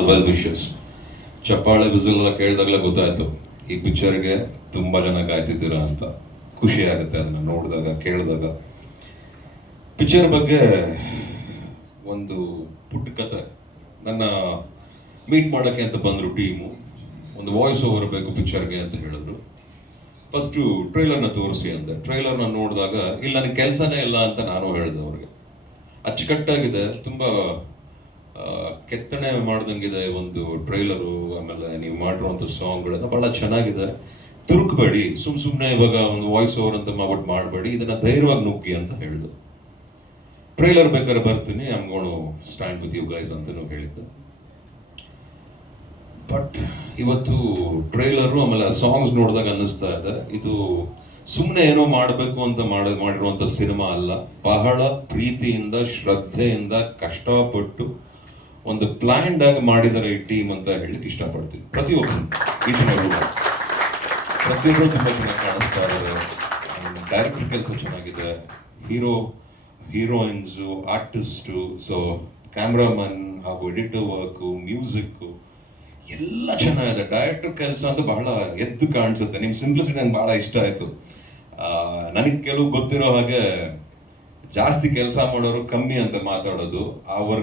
The well wishes. ಚಪ್ಪಾಳೆ ಬಿಸಿಲ್ ಎಲ್ಲ ಕೇಳಿದಾಗಲೇ ಗೊತ್ತಾಯ್ತು ಈ ಪಿಕ್ಚರ್ಗೆ ತುಂಬ ಜನ ಕಾಯ್ತಿದ್ದೀರಾ ಅಂತ. ಖುಷಿ ಆಗುತ್ತೆ ಅದನ್ನು ನೋಡಿದಾಗ ಕೇಳಿದಾಗ. ಪಿಕ್ಚರ್ ಬಗ್ಗೆ ಒಂದು ಪುಟ್ಟ ಕತೆ. ನನ್ನ ಮೀಟ್ ಮಾಡೋಕ್ಕೆ ಅಂತ ಬಂದರು ಟೀಮು. ಒಂದು ವಾಯ್ಸ್ ಓವರ್ ಬೇಕು ಪಿಕ್ಚರ್ಗೆ ಅಂತ ಹೇಳಿದ್ರು. ಫಸ್ಟು ಟ್ರೈಲರ್ನ ತೋರಿಸಿ ಅಂದೆ. ಟ್ರೈಲರ್ನ ನೋಡಿದಾಗ ಇಲ್ಲಿ ನನಗೆ ಕೆಲಸನೇ ಇಲ್ಲ ಅಂತ ನಾನು ಹೇಳಿದೆ ಅವ್ರಿಗೆ. ಅಚ್ಚುಕಟ್ಟಾಗಿದೆ, ತುಂಬ ಕೆತ್ತನೆ ಮಾಡ್ದಂಗಿದೆ ಒಂದು ಟ್ರೈಲರು. ಆಮೇಲೆ ನೀವು ಮಾಡಿರುವಂಥ ಸಾಂಗ್ಗಳೆಲ್ಲ ಭಾಳ ಚೆನ್ನಾಗಿದೆ. ತುರುಕಬೇಡಿ, ಸುಮ್ಮನೆ ಇವಾಗ ಒಂದು ವಾಯ್ಸ್ ಓವರ್ ಅಂತ ಮಾಡ್ಬಿಟ್ಟು ಮಾಡಬೇಡಿ, ಇದನ್ನು ಧೈರ್ಯವಾಗಿ ನುಗ್ಗಿ ಅಂತ ಹೇಳಿದ್ರು. ಟ್ರೈಲರ್ ಬೇಕಾದ್ರೆ ಬರ್ತೀನಿ, I am gonna stand with you guys ಅಂತಲೂ ಹೇಳಿದ್ದೆ. ಬಟ್ ಇವತ್ತು ಟ್ರೈಲರು ಆಮೇಲೆ ಸಾಂಗ್ಸ್ ನೋಡಿದಾಗ ಅನ್ನಿಸ್ತಾ ಇದೆ, ಇದು ಸುಮ್ಮನೆ ಏನೋ ಮಾಡಬೇಕು ಅಂತ ಮಾಡಿರುವಂಥ ಸಿನಿಮಾ ಅಲ್ಲ. ಬಹಳ ಪ್ರೀತಿಯಿಂದ, ಶ್ರದ್ಧೆಯಿಂದ, ಕಷ್ಟಪಟ್ಟು ಒಂದು ಪ್ಲ್ಯಾನ್ಡ್ ಆಗಿ ಮಾಡಿದ್ದಾರೆ ಈ ಟೀಮ್ ಅಂತ ಹೇಳಲಿಕ್ಕೆ ಇಷ್ಟಪಡ್ತೀನಿ. ಪ್ರತಿಯೊಬ್ಬರು ಪ್ರತಿಯೊಬ್ಬರು ತುಂಬ ಚೆನ್ನಾಗಿ ಕಾಣಿಸ್ತಾ ಇದ್ದಾರೆ. ಡೈರೆಕ್ಟರ್ ಕೆಲಸ ಚೆನ್ನಾಗಿದೆ, ಹೀರೋಯಿನ್ಸು, ಆರ್ಟಿಸ್ಟು, ಸೊ ಕ್ಯಾಮ್ರಾಮನ್ ಹಾಗೂ ಎಡಿಟರ್ ವರ್ಕು, ಮ್ಯೂಸಿಕ್ಕು ಎಲ್ಲ ಚೆನ್ನಾಗಿದೆ. ಡೈರೆಕ್ಟರ್ ಕೆಲಸ ಅಂತೂ ಬಹಳ ಎದ್ದು ಕಾಣಿಸುತ್ತೆ. ನಿಮ್ಮ ಸಿಂಪ್ಲಿಸಿಟಿ ನಂಗೆ ಭಾಳ ಇಷ್ಟ ಆಯಿತು. ನನಗೆ ಕೆಲವು ಗೊತ್ತಿರೋ ಹಾಗೆ ಜಾಸ್ತಿ ಕೆಲಸ ಮಾಡೋರು ಕಮ್ಮಿ ಅಂತ ಮಾತಾಡೋದು, ಆ ವರ್ಗ